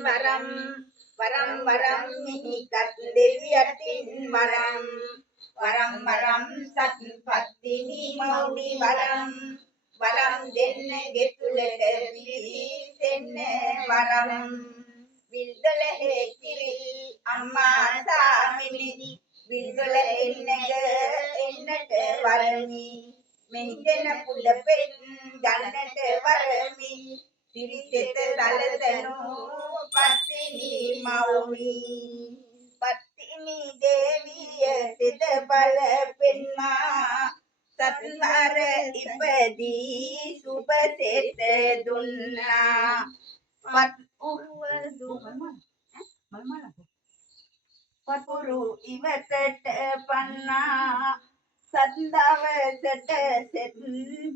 වරම් වරම් වරම් මිහිකත් දෙවියටින් වරම් වරම් වරම් සත්පත්තිනි මෞඩි වරම් වරම් දෙන්න ගෙතුලට පිවිසෙන්න වරම් විල්දල හේකිරි අම්මා සාමිනි විල්දල එන්නට වරමි මෙහිදෙන පුඩපෙත් ගන්නට වරමි සිරිතෙත සලසනු පත්තිනි මෞමි පත්තිනි දේවිය තෙද බල පෙන්වා සත්වර ඉපදී සුබ සෙත දුන්නා පතුරු ඉවතට පන්නා සද්දවසට සෙත්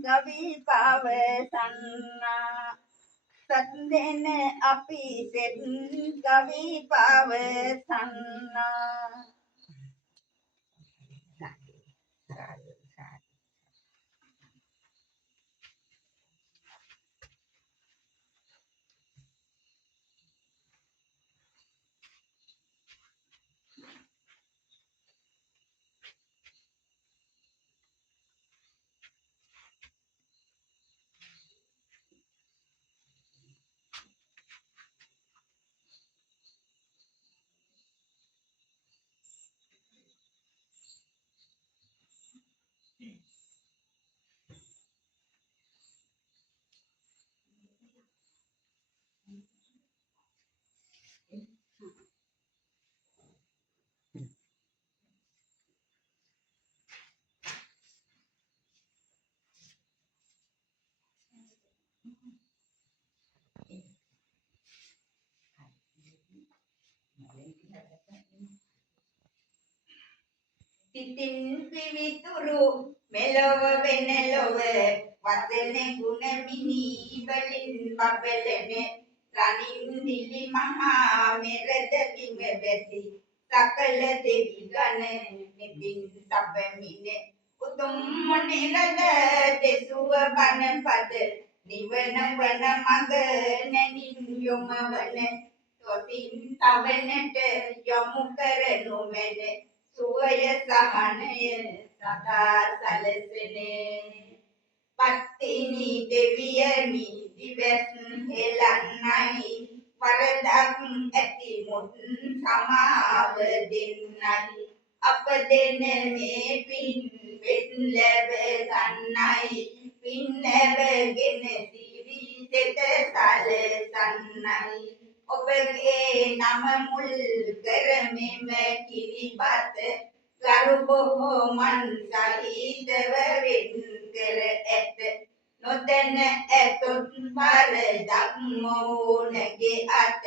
කවි පවසන්නා සද්දෙන අපි සෙත් කවි පවසන්නා තිතින් පිවිතුරු මෙලොව වෙනලොව වදන ගුණ මිනි වලින් බබලන රණින් නිලි මහා මෙරද බිම බැසි සකල දෙවි ගණ නිතින් සබමින උතුම් නිරද දෙසුව බණ පද නිවන වන මග නැනින් යොමවන තොටින් තවනට යොමු කරනු මැන සුවය සහනය සදා සැලසෙනේ පත්තිනි දෙවියනි දිවස් හෙලන්නයි වරදක් ඇති මුත් සමාව දෙන්නයි අප දෙන මේ පින් වෙත් ලැබ ගන්නයි පින් ලැබගෙන සිරි තෙත සැලසන්නයි ඔබගේ නම මුල් කරමිම කිරිබත ගරු බොහොමන් සහිතව වෙන් කර ඇත නොදැන ඇතොත් වරදක් මොවුනගේ අත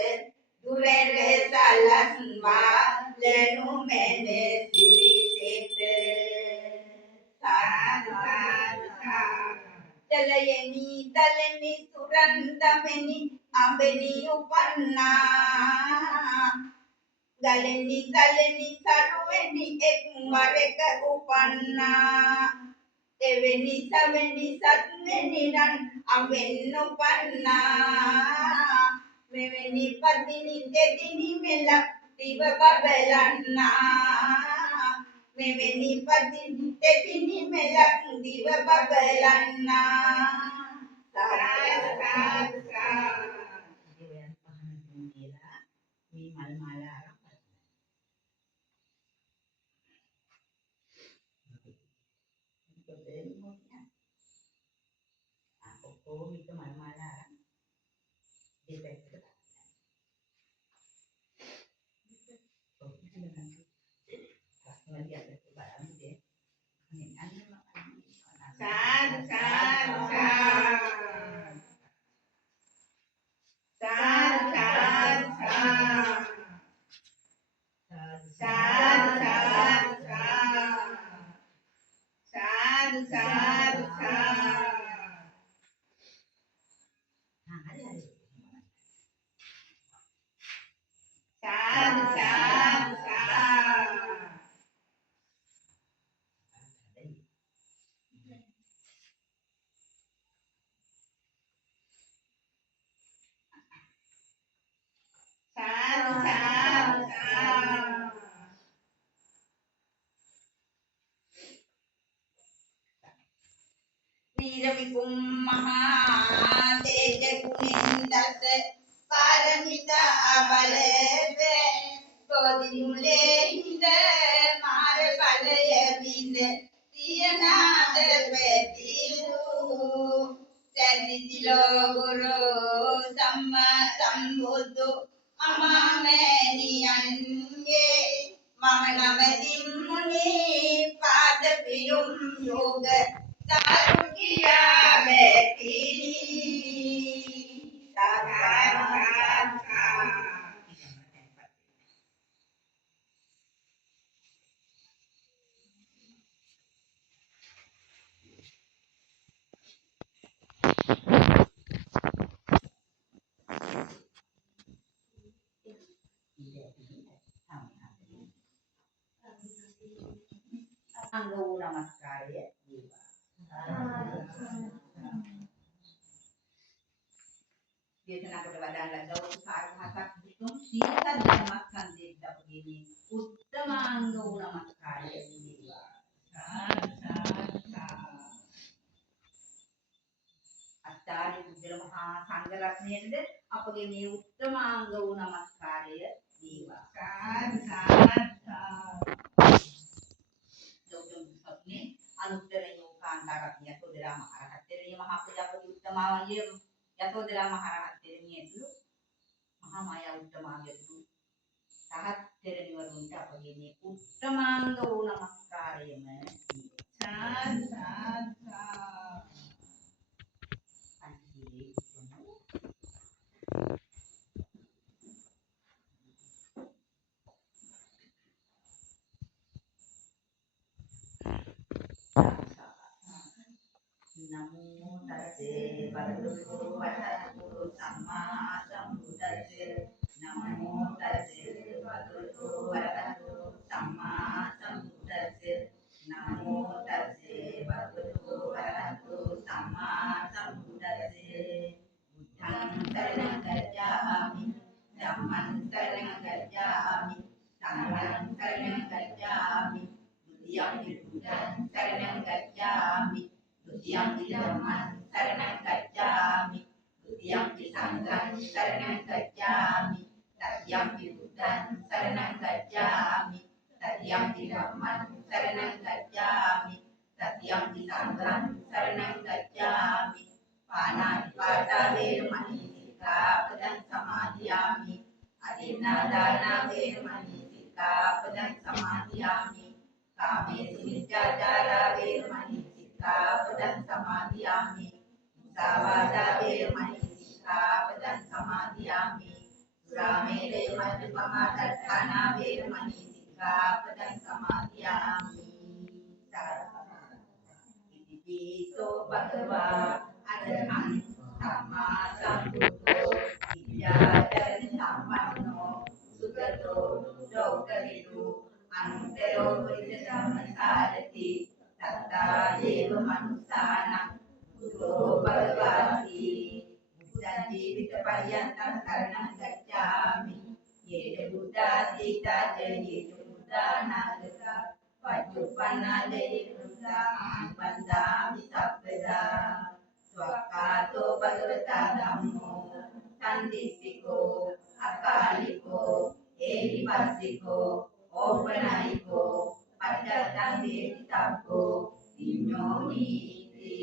දුරර සලස්වා ලනු මැන සිරිසෙත ජලයනි දලනි සුරන්දමනි අඹනි උපන්නා ගලනි ගලනි සරුවෙනි එක් වරක උපන්නා දෙවෙනි සවෙනි සත්වෙනි රන් අඹෙන් උපන්නා මෙවැනි පදිනි දෙදිනි මෙලක් දිව බබලන්නා මෙවැනි පදිනි දෙදිනි මෙලක් දිව බබලන්නා පාරමිතා බලපෙ පොදිමුලේ හිඳ මාර බලය බිඳ තියනාද පැතිලු සැදිතිලෝ ගුරු සම්මා සම්බුදු අමාමෑණියන්ගේ මම නමදින් මුනි පාද පියුම් යෝග සාදු කියා බැතිලි නමස්කාරය දේශනා කොට වදාළා ගෞරව සාර්ථකක් දුතුම් සීල ධර්මස්කන්ධයේ අපගේ උත්තමාංග වූ නමස්කාරය වේවා. අත්තාරි බුද්ධ මහා සංඝ රත්නයේද අපගේ මේ උත්තමාංග වූ නමස්කාරය වේවා. අනුත්තර යෝකාන්තාරත්නය සෝදරා මහරහතෙරිය මහා ප්‍රජාපති උත්තමාවන්ගේ යසෝදරා මහරහතෙරිය ඇතුළු මහා මායා උත්තමාවන්ගේ සහත් තෙරණිවරුන්ට අපගේ මේ උත්තමාංග වූ නමස්කාරයම නමෝ තස්සේ භගවතු වරහතු සම්මා සම්බුද්දස්සේ නමෝ තස්සේ භගවතු වරහතු සම්මා සම්බුද්දස්සේ නමෝ තස්සේ භගවතු වරහතු සම්මා සම්බුද්දස්සේ බුද්ධං සරණං ගච්ඡාමි ධම්මං සරණං ගච්ඡාමි සංඝං සරණං ගච්ඡාමි ဒုတိယံ බුද්ධං සරණං ගච්ඡාමි Dutiyampi Dhamman Saranang Gacchami Dutiyampi Sanghang Saranang Gacchami Tatiyampi Buddhan Saranang Gacchami Tatiyampi Dhamman Saranang Gacchami Tatiyampi Sanghang Saranang Gacchami Panatipata Vemani Sikkhapadam Samadhiyami Adinadana Vemani Sikkhapadam Samadhiyami Kamesu Miccācara Vemani Sikkhapadam Samadhiyami Musāvāda Vemani Sikkhapadam Samadhiyami Suramede Madhyamādhatthāna Vemani Sikkhapadam Samadhiyami Itipiso Bhagavā Arahant Sammā Sambuddho Vidyācaraṇ Sampanno Sugato Lokavittu Anuttaro Purisa Dhammasārati Tattā Deva Manusānaṁ Buddho Bhagavāti Buddhaṁ Jīvita Paryantam Saranam Gacchāmi Yeta Buddha Sita Yeta Buddha Nagata Paccuppanna Yeta Buddha Anvandāmi Sabbada Swakkato Bhagavata Dhammo Sanditthiko Akāliko Ehipassiko Opanayiko Paccattaṁ Veditabbo Viññōnīti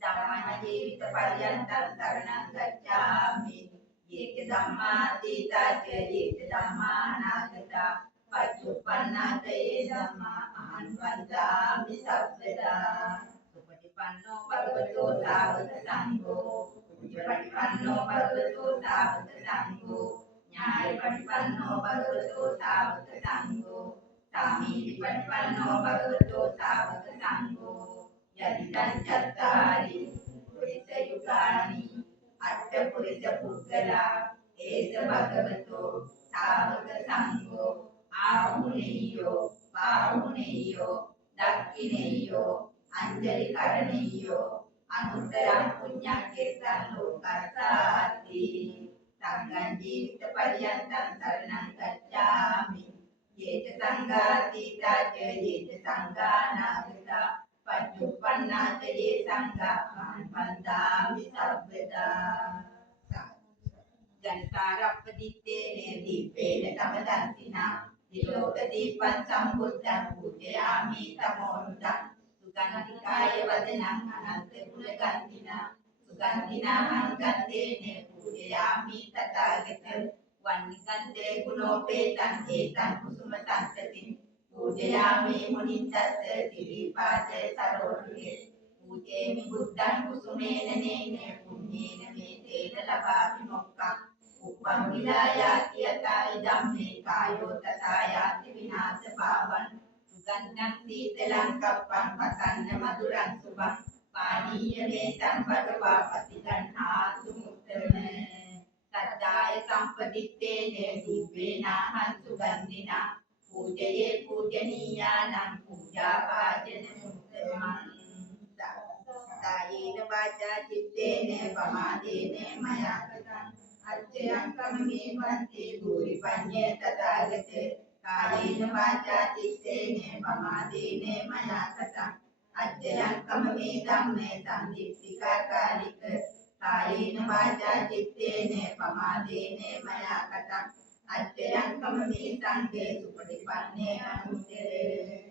Dhammana Jīvita Paryantam Saranam Gacchāmi Yeta Dhammā Sita Yeta Dhammā Nagata Paccuppanna Yeta Dhammā Anvandāmi Sabbada Supatipanno Bhagavato Sāvaka Saṅghō Pujapatipanno Bhagavato Sāvaka Saṅghō Nyāyapatipanno Bhagavato Sāvaka Saṅghō Samīdipatipanno Bhagavato Sāvaka Saṅghō Yadidaṁ Cattārī Purisa Yugāni Atta Purisa Puggala Esa Bhagavato Sāvaka Saṅghō Āhuneyo Pāhuneyo Dakkineyo Anjali Karaneyo Anuttaram Puññam Kirtan Lokasāti Sangham Jīvita Paryantam Saranam Gacchāmi Yeta Sanghātita Yeta Sanghānagata Paccuppanna Ye Sangha Anvandāmi Sabbada ජනතාරප්පදිත්තේන දීපේන තමදන්තිනා දිලෝක දීපං සම්බුද්ධං පූජයාමි තමෝනුදං සුගන්ධිකාය වදනං අනන්ත කුලගන්ධිනා සුගන්ධිනා අංගන්දේන පූජයාමි තථාගත වන්නිකන්තේ ගුණෝපේතං ඒතං කුසුම සම්පතින් පූජයාමි මුනිත්තස්ස තිරිපාදේ සරෝණේ පූජේමි බුද්ධං කුසුමේන නේන පුඤ්ඤේන මේ තේන ලබාමි මොක්ඛං උපං විලායාති යතා ඉදම්මේ කායෝ තථා යාති විනාශ භාවං සුගන්ධං සීතලං කප්පං පතන්න මధుරං සුභං පානීය මේතං භගවා පතිගණ්හාතු මුත්තම සද්ධාය සම්පදිත්තේන දීපේනාහං සුගන්ධිනා පූජයේ පූජනීයානං පූජා වාචන මුත්තමං කායේන වාචා චිත්තේන පමාදේන මයා කතං අච්චයං කමමේ වන්ති භූරි පඤ්ඤේ තථාගත කායේන වාචා චිත්තේන පමාදේන මයා කතං අච්චයං කමමේ ධම්මේ සම්දිත්තිකා කාලික කායේන වාචා චිත්තේන පමාදේන මයා කතං අච්චයං කමමේ සංඝේ සුපටිපන්නේ අනුත්තරේ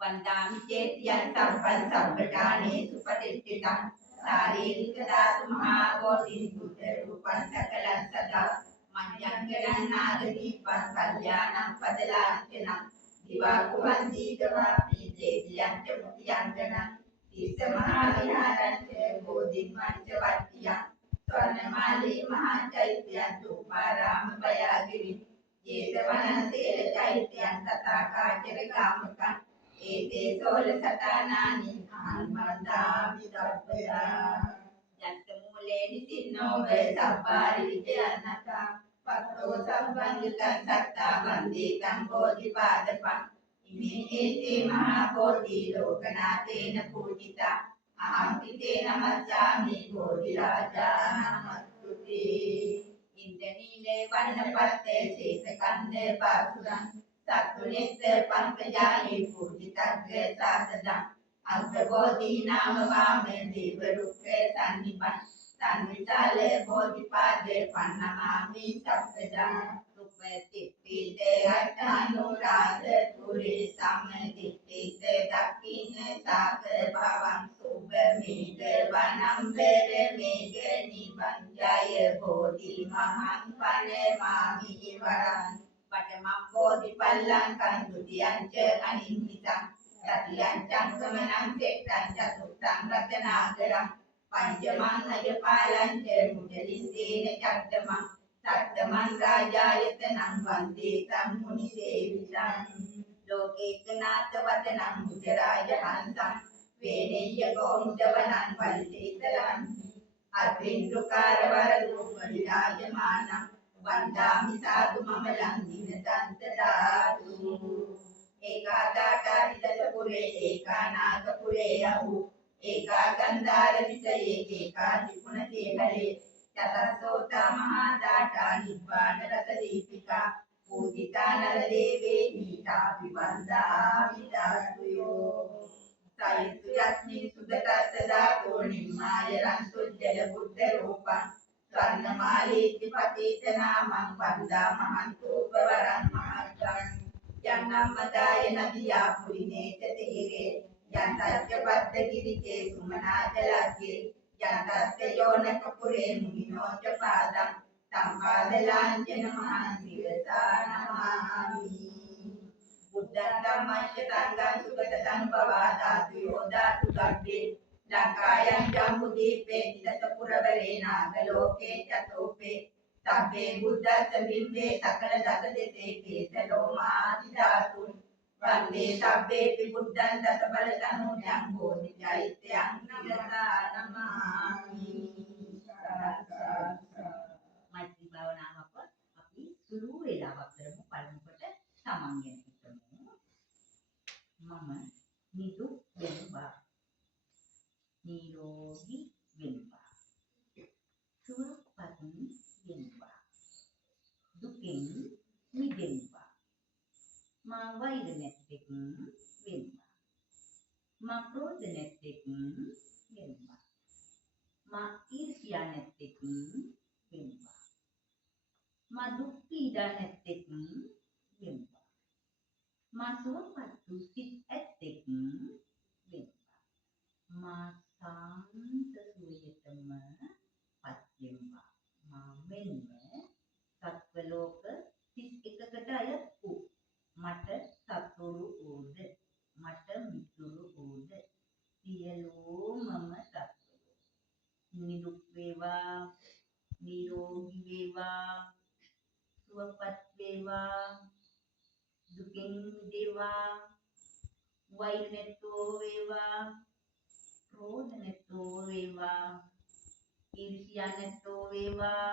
වන්දාමි චේතියං සම්පං සම්පඨානේ සුපටිච්චිතං ශාරීරික ධාතු මහා කෝටි බුද්ධ රූපං සකලං සදා මඤ්ඤං නාගදීපං කල්යාණං පදලාංචනං දිවා කුවන්ති දවා පීජේතියං ච මුතියංගනං තිස්ස මහා විහාරං ච බෝධින් වංච වට්ටියං ස්වර්ණමාලී මහා චෛත්‍යං තුපාරාම පයාගිරි ජේතවනං සේල චෛත්‍යං තථා කාචර ගාමකං ඒතේ සෝල සතානානි අනුමන්දාමි සබ්බයා යන්ත මූලේ නිසින්නෝ වේ සබ්බාරි විජයන්නතා පත්තෝ සම්බන්ධිතං සත්තා වන්දිතං බෝධිපාදපං ඉමේ ඒතේ මහා බෝධි ලෝකනාතේන පූජිතා අහම්පිතේ නමස්සාමි බෝධි රාජා නමස්තුති ඉන්ද්‍රනීලේ වන්නපත්තේ සීතකන්දේ පාසුරං සත්තුනිස්ස පංකජායේ පූජිතග්ගේ සාසදං අග්ගබෝධි නාම වාමේ දීව රුක්ඛේ සම්නිපන් සම්විතාලේ බෝධිපාදේ පන්නමාමි සප්පදා සුප්පතිත්තේ අට්ඨානුරාධ පුරේ සම්මදිත්තේ දක්ඛින සාග භවං සුබ්බමීද වනම් වේරේ මේඝ නිබංජය බෝධි මහං පනේ මාමි වරං පඨමං බෝධිපල්ලංකං ဒ ුතියං ච අනින්දිතං තතියං චංකමනං සෙට්ටං චතුත්තං රතනාකරං පංචමං අජපාලං ච මුදලින්දේන චත්තමං සත්තමං රාජායතනං වන්දේ තම් මුනි සේවිතං ලෝකේකනාත වදනං මුජරාජ හංසං වේනෙය්‍ය ගෝමුදවනං පරිසේතරං අත්‍රින්දුකාර වරදු විරාජමානං වන්දාමි සාදු මම ලංඝින දන්තදාතු ඒකාදාඨා විදස පුරේ ඒකානාග පුරේ යහු ඒකා ගන්ධාර විසයේ ඒකා ත්‍රිපුණ කේහලේ චතස්සෝතා මහා දාඨා නිබ්බාන රස දීපිකා පූජිතා නර දේවේ නීතා විවන්දාමි දාතුයෝ සයිතු යස්මින් සුදතස්ස ධාතෝ නිම්මාය රන්තුජ්ජල බුද්ධ රූපං ස්වර්ණමාලීති පතිතනාමං වන්දා මහන්තෝපවරං මහත්තං යන්නම්මදාය නදියා පුරිනේත තේරේ යන්තච්ච බද්දගිරිකේ සුමනාදලග්ගේ යන්තස්ස යෝනක පුරේ මුනිනෝ ච පාදං සම්පාදලාංජන මහන්සිරසා නමාමි බුද්ධං ධම්මං සංඝං සුගත සංභවා ධාතු යෝධාතු ගබ්බේ ලංකායං ජම්බුදීපේ නිදත පුරවරේ නාගලෝකේ චතෝපේ සබ්බේ බුද්දස්ස බිම්බේ සකල දස දෙසේ කේත ලෝමාදි ධාතුන් වන්දේ සබ්බේ බුද්ධං දස බල සමුදයං බෝධි චෛත්‍යං නිරතා නමාමි මෛත්‍රී භාවනාවක් අපි සුළු වේලාවක් කරමු පළමු කොට තමන් ගැන හිතමු මම නිදුක් වෙනවා නිරෝගී වෙනවා සුවපත් වෙනවා දුකින් මිදෙනවා මා වෛර නැත්තේක් වෙනවා මා ක්‍රෝධ නැත්තේක් වෙනවා මා ඊර්ෂ්‍යා නැත්තේක් දුක් පීඩා නැත්තේක් වෙම්වා. මා සුවපත් වූ සිත් ඇත්තෙක් වෙම්වා. මා සාන්ත සුවයටම පත් වෙම්වා. මා මෙන්ම සත්ව ලෝක 31කට අයත් වූ මට සතුරු වූද මට මිතුරු වූද සියලුමම සත්වයෝ නිරුක් වේවා නිරෝගී වේවා සුවපත් වේවා දුකින් මිදේවා වෛර නැත්තෝ වේවා ක්‍රෝධ නැත්තෝ වේවා ඊර්ෂ්‍යා නැත්තෝ වේවා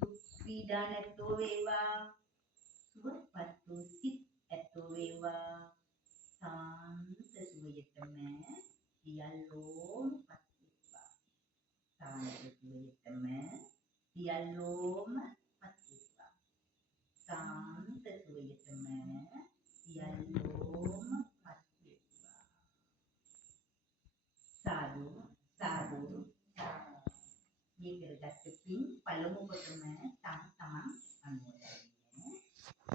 දුක් පීඩා නැත්තෝ වේවා සුවපත් වූ සිත් ඇත්තෝ වේවා සාන්ත සුවයටම සියල්ලෝම පත් වේවා සාන්ත සුවයටම සියල්ලෝම පත් වේවා සාන්ත සුවයටම සියල්ලෝම පත් වේවා සාදු සාදු මේ කරගත් පින් පළමු කොටම තමන් අනුමෝදන්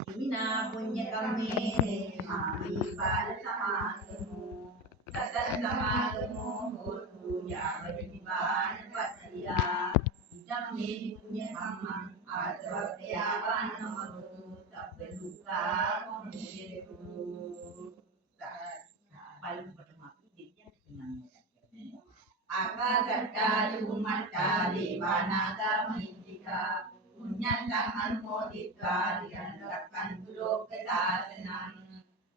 ඉමිනා පුඤ්ඤ කම්මේ මාවි බාල සමාගමෝ සතං සමාගමෝ හෝතු යාව නිපාන පත්‍තියා ඉදම් මේ පුඤ්ඤ කම්මං ආසවත්‍යාවන්නමතු සබ්බ දුක්ඛා මොනියතු පළමුවටම අපි දෙවියන් පින්නන්නේ ආකාශට්ටා චුම්මට්ටා දේවානාගා මහිත්‍තිකා පුඤ්ඤන්තං අනුමෝදිत्वा තිරං රක්ඛන්තු ලෝක සාසනං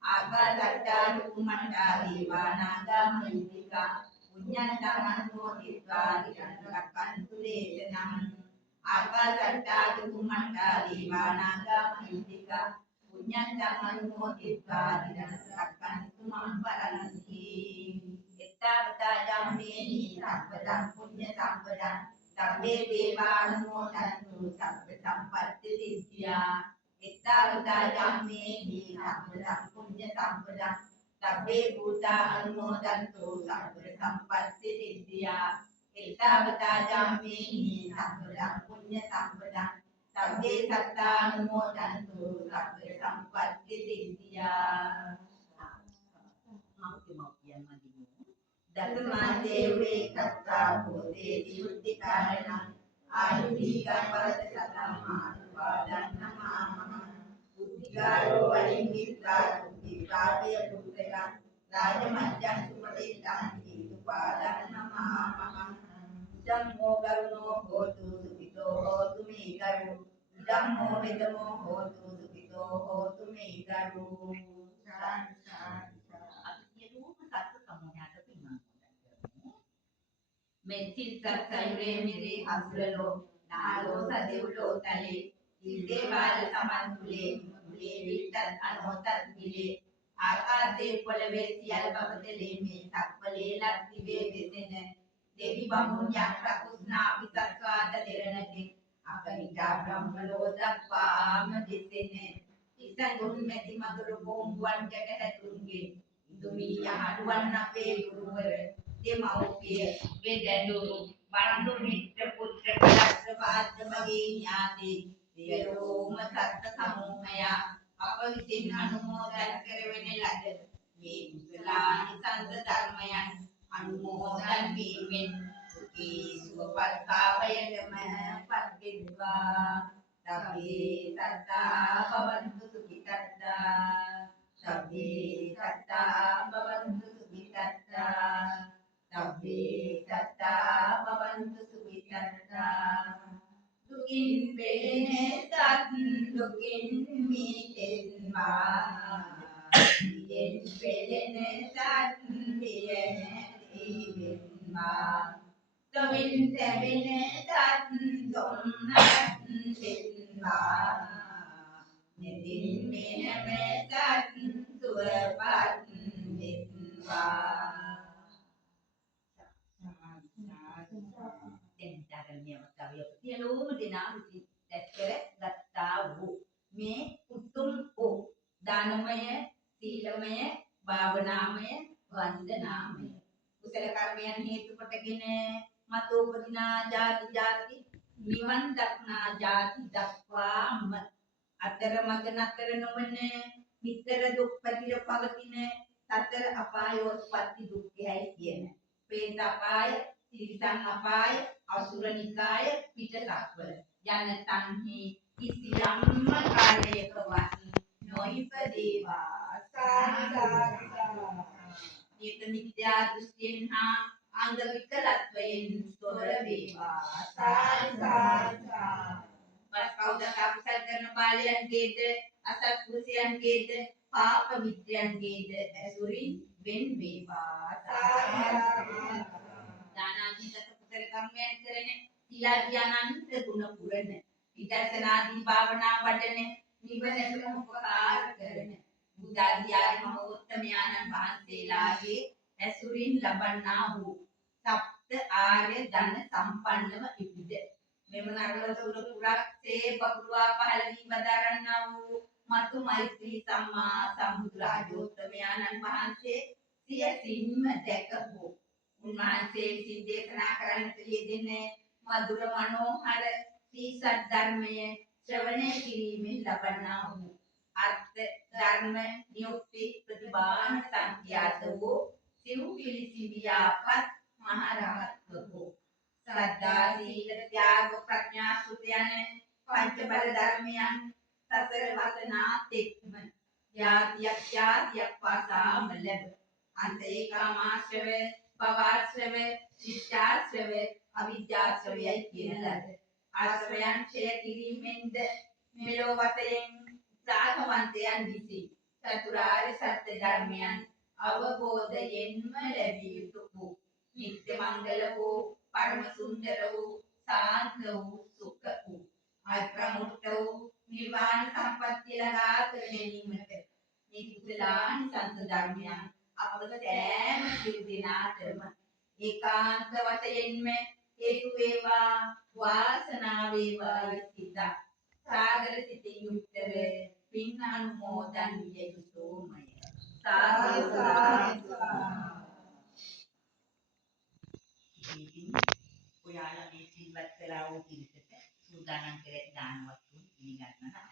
ආකාශට්ටා චුම්මට්ටා දේවානාගා මහිත්‍තිකා පුඤ්ඤන්තං අනුමෝදිत्वा තිරං රක්ඛන්තු දේශනං ආකාශට්ටා චුම්මට්ටා දේවානාගා මහිත්‍තිකා පුඤ්ඤන්තං අනුමෝදිत्वा තිරං රක්ඛන්තු මම් පරන්ති එත්තාවතා ජම්මේහි සම්පදං පුඤ්ඤ සම්පදං සබ්බේ දේවානුමෝදන්තු සබ්බ සම්පත්ති සිද්ධියා එත්තාවතා ජම්මේහි සම්පදං පුඤ්ඤ සම්පදං සබ්බේ භූතා අනුමෝදන්තු සබ්බ සම්පත්ති සිද්ධියා එත්තාවතා ජම්මේහි සම්පදං පුඤ්ඤ සම්පදං සබ්බේ සත්තා අනුමෝදන්තු සබ්බ සම්පත්ති සිද්ධියා දතුමා දේවේ කත්තා භූතේ දියුද්ධි කාරණං ආයුධීකං වරද සතං මානුපාදං නමාමහ බුද්ධිකාරෝ වලින්ගිත්තා බුද්ධිකාපය පුත්‍රයන් රාජමජ්ජං සුපටිත්තං දීතුපාදං නමාමහ ධම්මෝ කරුණෝ හෝතු සුඛිතෝ හෝතු මේ කරු ධම්මෝ වෙදමෝ හෝතු සුඛිතෝ හෝතු මේ කරු Mencil sayure miri hasralo nalo sadevlo tale deval samantule mule vittan anotat bile akase polave sial babatele me tappale laktive desena devi bamun yang rakusna visaswada deranake akanita brahmalo dappam desene isanun meti maduru bombuan kakatunge indumi yahaduan nape guruwara Demaupiya Vedanduru Bandu Mitra Putra Putra Padra Bhaginyati Siyarum Satta Samuhaya Apavisin Anumodan Karavene Lada Me Usalani Santa Dharmayan Anumodan Bimin Suki Supatta Bayadama Patvidva Sabbi Satta Bhavantu Sukitatta Sabbi Satta Bhavantu Sukitatta Sabbe satta bhavantu sukhitatta dukin pelene sat dukin mitenva dukin pelene sat pelene divenva Tavin tavine sat somnat tenva Nidin mename sat suvapat tenva සියලුම දෙනා විසින් දැක්කර ගත්තා වූ මේ උතුම් වූ දානමය සීලමය භාවනාමය වන්දනාමය කුසල කර්මයන් හේතු කොටගෙන මතු උපදිනා ජාති නිවන් දක්නා ජාති දක්වාම අතරමඟ නතර නොවන නිතර දුක් පැතිර පවතින සතර අපායෝත්පත්ති දුක්ඛයයි කියන. ප්‍රේත අපාය, තිරිසන් අපාය, අසුර නිකාය, පිටසක්වල යන තන්හි කිසියම් කාලයකවත් නොයිපදේවා. නිත මිත්‍යා දෘෂ්ටියෙන් හා අංග විකලත්වයෙන් තොර වේවා. කවුද අකුසල් කරන බාලයන්ගේද අසත්පුරුෂයන්ගේද පාප මිත්‍රයන්ගේද ඇසුරින් වෙන් වේවා. දානාදීගත කුසල කර්මයන් කරන ඊළඟ අනන්ත ගුණ පුරන විදර්ශනාදී භාවනා වඩන නිවනට උපකාර කරන බුද්ධාදී ආදී මහෝත්තමයන්න් වහන්සේලාගේ ඇසුරින් ලබන්නා වූ සප්ත ආර්ය ධන සම්පන්නව ඉපිද මෙම නරල සුර පුරක්සේ බබුවා පහළ වී වදාරන්නා වූ මතු මෛත්‍රී සම්මා සම්බුදු රාජෝත්තමයන්න් වහන්සේ සියසින්ම දැකපු උන්වහන්සේ විසින් දේශනා කරන්නට යෙදෙන මధుර මනෝහර සීසත් ධර්මය ශ්‍රවණය කිරීමෙන් ලබන්නා වූ අර්ථ ධර්ම නියුක්ති ප්‍රතිභාන සංඛ්‍යාත වූ සිව් පිළිසි ව්‍යාපත් මහරහත් වූ श्रद्धा सील त्याग प्रज्ञा सुत्यान पंच बल धर्मयन ससर वसना तिक्म यात्यात्यात्यापासा मलब अंते कामाश्रव भवाश्रव शिष्टाश्रव अविद्याश्रव यकिनलद आश्रयन क्षय किरीमेंद मेलो वतयन साधवंतयन दिसि चतुरार्य सत्य धर्मयन අවබෝධයෙන්ම ලැබිය යුතු වූ නිත්‍ය මංගල වූ පරම සුන්දර වූ සාන්ත වූ සුඛ වූ අත්‍රමුක්ත වූ නිර්වාණ සම්පත්තිය ලබා කර ගැනීමට මේ කුසලානි සංස ධර්මයන් අපට සෑම සිල් දිනාටම ඒකාන්ත වශයෙන්ම හේතු වේවා වාසනාව වේවා යතිදා සාගර සිතින් යුක්තව පින් අනුමෝදන් විය යුතුමය. साधु साधु ඉතින් ඔයාලා මේ සිල්වත් කළා වූ පිළිසෙට සූදානම් කර දානවත් වූ ඉනිගන්නවා.